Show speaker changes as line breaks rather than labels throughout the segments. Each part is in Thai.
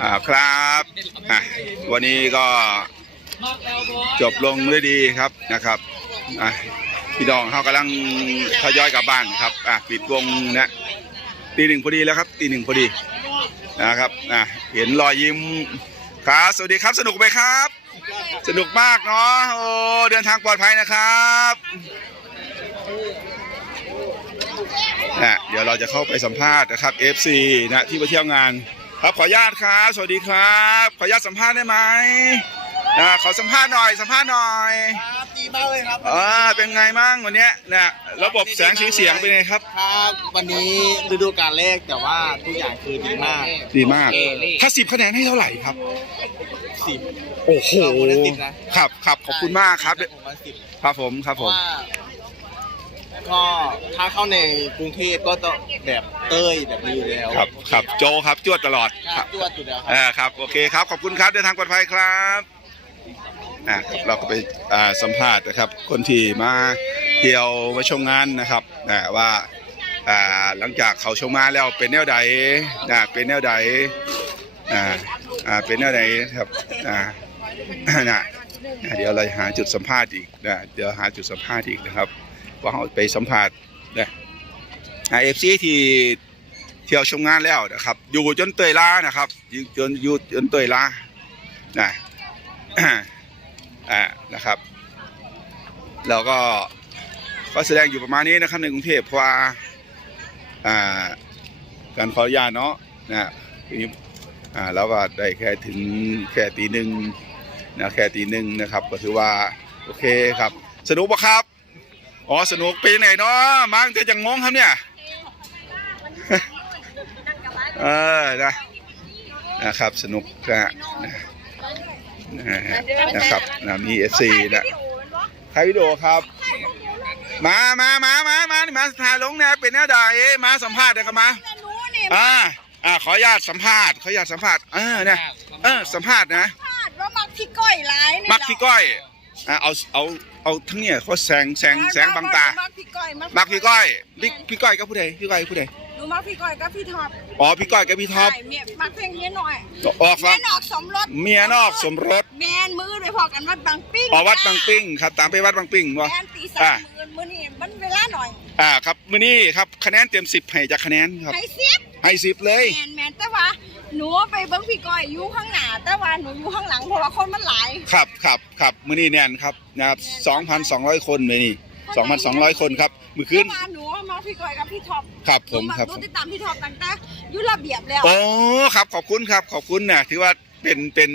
อ่าครับอะวันนี้ก็จบลงด้วยดีครับนะครับอะพี่น้องเขากำลังทยอยกลับบ้านครับอะปิดวงนะตีหนึ่งพอดีแล้วครับตีหนึ่งพอดีนะครับอะเห็นรอยยิ้มครับสวัสดีครับสนุกไหมครับ สนุกมากเนาะโอ้เดินทางปลอดภัยนะครับนะเดี๋ยวเราจะเข้าไปสัมภาษณ์นะครับ FC นะที่มาเที่ยวงาน ครับขออนุญาตครับสวัสดีครับ ขออนุญาตสัมภาษณ์ได้ไหมนะขอสัมภาษณ์หน่อยสัมภาษณ์หน่อย
ครับดีมากเลยครับ
อ่าเป็นไงมั่งวันเนี้ยนะระบบแสงสีเสียงเป็นไงครับ
ครับวันนี้ฤดูกาลแรกแต่ว่าทุกอย่างคือดีมาก
ดีมาก
โอเค
ถ้าสิบคะแนนให้เท่าไหร่ครับ
สิบ
โอ้โห
เราคนละ10นะครับ
ครับขอบคุณมากครับ
ผมว่าสิบ
ครับผมครับ
เพ
ผ
ราะ
ม
ว่า ก็ถ้าเข้าในกรุงเทพก็ต้องแบบเต้ยแบบนี้อยู่แล้ว
ครับครับโจครับจวดตลอด
ค
ค
รั
รั
บบจวดอยู่แล้วครับ
อ่าครับโอเคครับขอบคุณครับเดินทางปลอดภัยครับอ่าครับเราก็ไปอ่าสัมภาษณ์นะครับ คนที่มาเที่ยวมาชมงานนะครับอ่าว่าอ่าหลังจากเขาชมงานแล้วเป็นแนวใดนะเป็นแนวใดอ่าอ่าเป็นแนวใดครับอ่านะเดี๋ยวเราหาจุดสัมภาษณ์อีกนะเดี๋ยวหาจุดสัมภาษณ์อีกนะครับ ว่าเราไปสัมภาษณ์นะเอฟซีที่เที่ยวชมงานแล้วนะครับ อยู่จนเตยล้านะครับอยู่จนอยู่จนเตยล้านะอ่านะครับเราก็ก็แสดงอยู่ประมาณนี้นะครับในกรุงเทพเพราะว่าอ่าการขออนุญาตเนาะนะทีนี้อ่าแล้วก็ได้แค่ถึงแค่ตีหนึ่งนะแค่ตีหนึ่งนะครับ ก็ถือว่า โอเคครับ สนุกปะครับ อ๋อสนุกปีไหนเนาะมาตั้งแต่จังงงครับเนี่ยเออนะนะครับ สนุกนะนะนะนะครับนะมีเอฟซีนะใครวิดีโอครับ มามามามามานี่มาถ่ายลงเนี่ยเป็นแนวใดมาสัมภาษณ์เดี๋ยวครับมาอ่าอ่าขออนุญาตสัมภาษณ์ขออนุญาตสัมภาษณ์เออเนี่ยเออสัมภาษณ์นะ
พลาดว่ามักพี่ก้อยร้ายนี่
มักพี่ก้อย อ่าเอาเอาเอาทั้งเนี่ยเขาแสงแสงแสงบังตา
มักพี่ก้อย
มักพี่ก้อยพี่พี่ก้อยกับผู้ใดพี่ก้อยกับผู้ใด
หนูมักพี่ก้อยกับพี่ท็อป
อ๋อพี่ก้อยกับพี่ท็อป
ใช่เมียมักเพลงเมียหน่อย
ออก
เมี
ฟั
ย
ง
นอกสมรส
เมียนอกสมรส
แมนมือไปพอกันวัดบางปิ้ง
อ๋อวัดบางปิ้งครับตามไปวัดบางปิ้งวะ
แมนตีสา
อะ
มมือมือนี่มันเวลาหน่อย
อ่าครับมื้อนี้ครับคะแนนเต็มสิบให้จากคะแนนครับ
ให้เสียบ
ให้สิบเลย
แมนแมนแต่ว่า หนูไปเบิ้งพี่ก้อยอยู่ข้างหน้าแต่ว่าหนูอยู่ข้างหลังเพราะว่าคนมันหลาย
ครับครับครับมื้อนี้แน่นครับนะครับสองพันสองร้อยคนมื้อนี้สองพันสองร้อยคนครับมื้อคืน
แต่ว่าหนูมักพี่ก้อยกับพี่ท็อป
ครับ
ห
ผ
นู
ม
มัก
ครับ
หนูติดตามพี่ท็อปตั้งแต่อยุระเบียบแล้ว
โอ้ครับขอบคุณครับขอบคุณนะถือว่าเป็นเป็น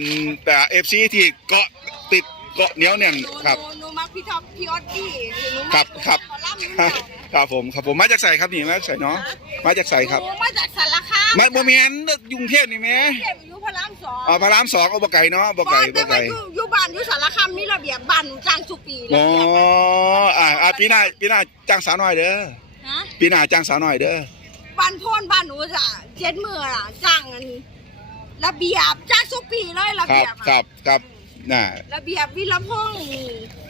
เอฟซีที่เกาะติดเกาะเหนียวแน่น
หนู
ครับ
หนูหนูมักพี่ท็อปพี่ออตตี้หนู
ครับครับ
หมอลำอยู่
ครั
แล้
บ
ว
ครับผมครับผมมาจากใส่ครับนี่มาจากใส่เนาะมาจากใส่ครับ
หนูมาจากสารคาม
มาบ่แม่นยุงเทพนี่แหม่
เทพอยู่พระรามสอง
อ๋อพระรามสองเอาบ่ไก่เนาะบ่ไก่
แต่
บ่
ว่า
ไก่
อยู่อยู่บ้านอยู่สารคามนี่ระเบียบบ้านหนูจ้างสุปีระ
อ๋อ
เบียบ
อ่าอ่าปีหน้าปีหน้าจ้างสาวน้อยเด้อ
ฮะ
ปีหน้าจ้างสาวน้อยเด้อ
บ้านโพ่นบ้านหนูจะเจ็ดมือล่ะจ้างอันระเบียบจ้างสุปีเลยระ
ครั
เบี
บ
ยบอะ
ครับครับน่า
ระเบียบวิรพงษ์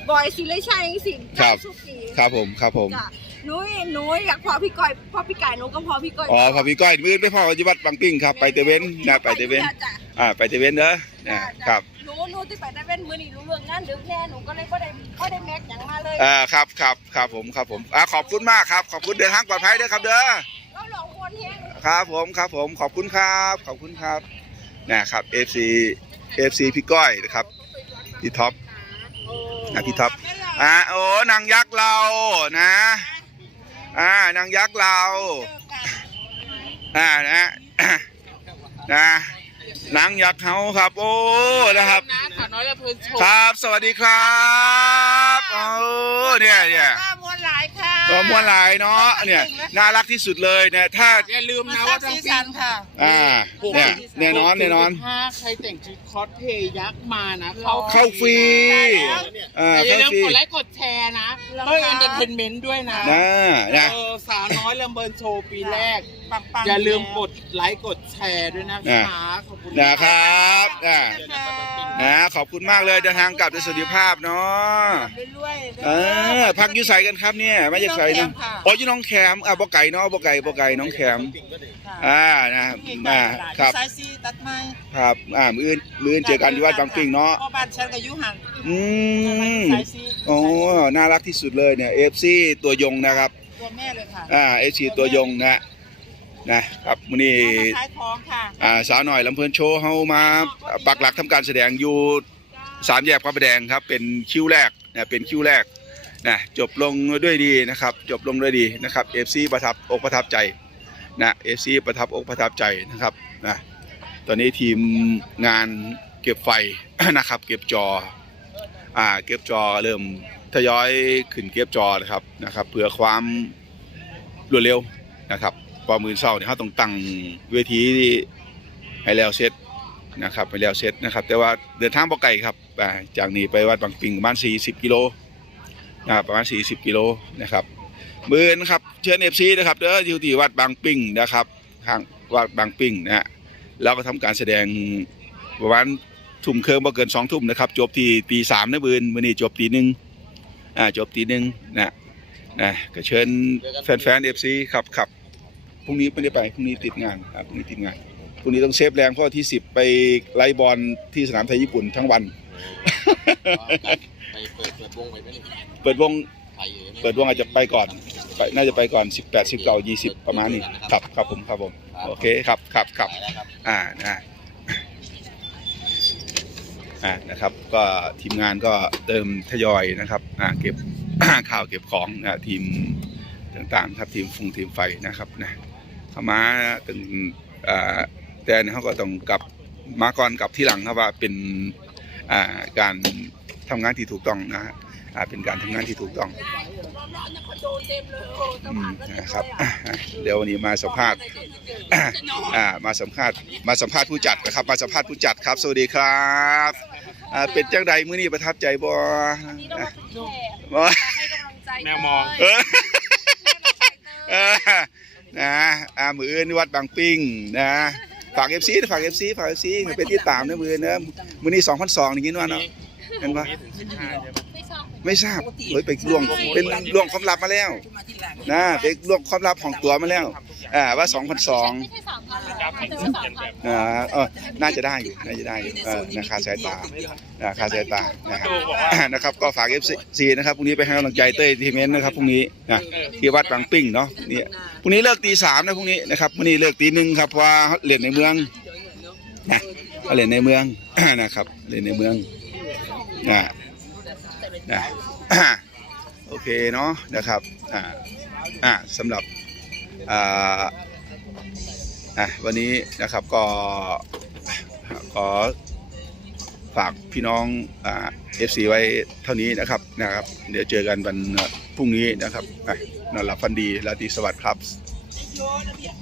บอยศิริชัยสิงห์
ครั
จ้า
บ
งสุปี
ครับผมครับผม
จ้ะ หนูหนูอยากพอพี่ก้อยพอพี่ไก่หนูก็พอพี่ก้อย
อ๋อพอพี่ก้อยมือไปพ่อจิวัดบางปิ้งครับไปเตเวนนะไปเตเวน
จ้ะ
อ่าไปเตเวนเด้อนะค
จ้ะ
รับ
หนูหนูที่ไปได้เป็นมือนี่รู้เรื่องงานดึกแน่หนูก็เลยก็ได้ก็ได้แม็กอย่างมาเลย
อ่าครับครับครับผมครับผมอ่าขอบคุณมากครับ ขอบคุณเดินทางปลอดภัยเด้อครับเด้อ
เราหลงคนเฮง
ครับผมครับผมขอบคุณครับขอบคุณครับนะครับ FC FC พี่ก้อยนะครับพี่ท็อปอะพี่ท็อปอ่าโอ้นางยักษ์เรานะ อ่านางยักษ์เรา อ่านะนะนางยักษ์เขาครับ โอ้นะครับ
นะขาน้อยละเพิ่นโช
ครับ สวัสดีครับโอ้เนี่ยเนี่ย
มวนหลายค่ะ
ตัวมวนหลายเนาะเนี่ยน่ารักที่สุดเลยเนี่ยถ้า
อย่าลืมนะว่าทั้งปี
อ่าเนี่ยแน่นอนแน่นอน
ถ้าใครแต่งชุดคอสเพลย์ยักษ์มานะเข้า
เข้าฟรีอ่า
แต่อย่า
เข้า
ลืม
ฟรี
กดไลค์กดแชร์นะ เฮ้ยเอนเตอร์เทนเมนต์ด้วยนะ
นะนะ
เออสาวน้อยลำเบิร์นโชว์ปีแรกอย่าลืมกดไลค์กดแชร์ด้วยนะคะขอบคุณ
นะครั บอ่านะขอบคุณมากเลยเดินทางกลับด้วยสวัสดิภาพเนาะ
รวยๆ
เออพักอยุ่ใส่กันครับเนี่ยไม่ใช่ใส่เนาะอ๋ออยี่น้องแขมอะบ่ไก่เนาะบ่ไก่บ่ไก่น้องแขมอ่านะอ่าครับ
สายซีตัดไม้
ครับอ่ามืออื่นมืออื่นเจอกันที่วัดบางปิ้งเนาะ
พ่อบ้านฉันก็อยู่ห่าง
อืม
สายซี
โอ้น่ารักที่สุดเลยเนี่ยเอฟซีตัวยงนะครับ
ตัวแม่เลยค่ะ
อ่าเอฟซีตัวยงนะนะครับมื้อนี้
เอามาขายของค่ะ
อ่าสาวหน่อยลำเพลินโชว์เฮามาปักหลักทำการแสดงอยู่สามแยกพระประแดงครับ เป็นคิวแรกนะเป็นคิวแรกนะจบลงด้วยดีนะครับ จบลงด้วยดีนะครับเอฟซีประทับอกประทับใจนะเอฟซีประทับอกประทับใจนะครับนะตอนนี้ทีมงานเก็บไฟนะครับ เก็บจอ อ่าเก็บจอเริ่มทยอยขึ้นเก็บจอนะครับนะครับ เพื่อความรวดเร็วนะครับพอมือเศร้าเนี่ยเขาต้องตั้งเวทีให้แล้วเสร็จนะครับให้แล้วเสร็จนะครับ แต่ว่าเดินทางบ่ไกลครับจากนี้ไปวัดบางปิงประมาณ 40 กิโลนะครับประมาณ 40 กิโลนะครับมือนะครับเชิญเอฟซีนะครับเด้ออยู่ที่วัดบางปิงนะครับทางวัดบางปิงนะฮะแล้วก็ทำการแสดงประมาณ ทุ่มเครื่องบ่เกินสองทุ่มนะครับจบที่ตีสามนะบืนมื้อนี้จบตีหนึ่งอ่าจบตีหนึ่งนะนะก็เชิญแฟนๆเอฟซีครับครับพรุ่งนี้ไม่ได้ไปพรุ่งนี้ติดงานครับพรุ่งนี้ติดงานพรุ่งนี้ต้องเซฟแรงเพราะว่าที่สิบไปไล่บอลที่สนามไทยญี่ปุ่นทั้งวัน
ไปเปิดเปิดวงไปไม่ได้
เปิดวง
ไปอยู่
เปิดวงอาจจะไปก่อนไปน่าจะไปก่อน 18 19 20 ประมาณนี้ครับครับผมครับผมโอเคครับครับครับ
ไปแล้วครับ
อ่านะ อ่านะครับ ก็ทีมงานก็เติมทยอยนะครับอ่าเก็บข่าวเก็บของนะทีมต่างๆครับทีมฟุงทีมไฟนะครับนะเข้ามาถึงอ่าแต่นเขาก็ต้องกลับมาก่อนกลับที่หลังครับว่าเป็นอ่าการทำงานที่ถูกต้องนะฮะ อ่าเป็นการทำงานที่ถูกต้องอืมนะครับเดี๋ยววันนี้มาสัมภาษณ์อ่ามาสัมภาษณ์มาสัมภาษณ์ผู้จัดนะครับ มาสัมภาษณ์ผู้จัดครับ สวัสดีครับอ่าเป็นจังใดมื้อนี้ประทับใจบ่นะบ่
แมวมอง
เออเออนะอ่ามื้ออื่นวัดบางปิ้งนะฝาก FC ฝาก FC ฝาก FC ให้ไปติดตามนะมื้อนะมื้อนี้2002นี่ยินว่าเนาะเห็นบ่ ไม่ทราบเฮ้ยไปล่วงเป็นล่วงความลับมาแล้วนะไปล่วงความลับของตัวมาแล้วอ่าว่า2002
ไม่ใช่สามพันหรอมันจะสามพัน
อ่าเออน่าจะได้อยู่น่าจะได้อยู่เออนะคาสายตานะคาสายตานะครับอ่านะครับก็ฝาก FC นะครับพรุ่งนี้ไปให้กำลังใจเต้ยทีเมนต์นะครับพรุ่งนี้นะที่วัดบางปิ้งเนาะนี่พรุ่งนี้เลิกตีสามนะพรุ่งนี้นะครับพรุ่งนี้เลิกตีหนึ่งครับเพราะว่าเล่นในเมืองนะเขาเล่นในเมืองนะครับเล่นในเมืองนะ นะโอเคเนาะนะครับอ่าอ่าสำหรับอ่าอะวันนี้นะครับก็ขอฝากพี่น้องอ่าเอฟซีไว้เท่านี้นะครับนะครับ เดี๋ยวเจอกันวันพรุ่งนี้นะครับนอนหลับฝันดีราตรีสวัสดิ์ครับ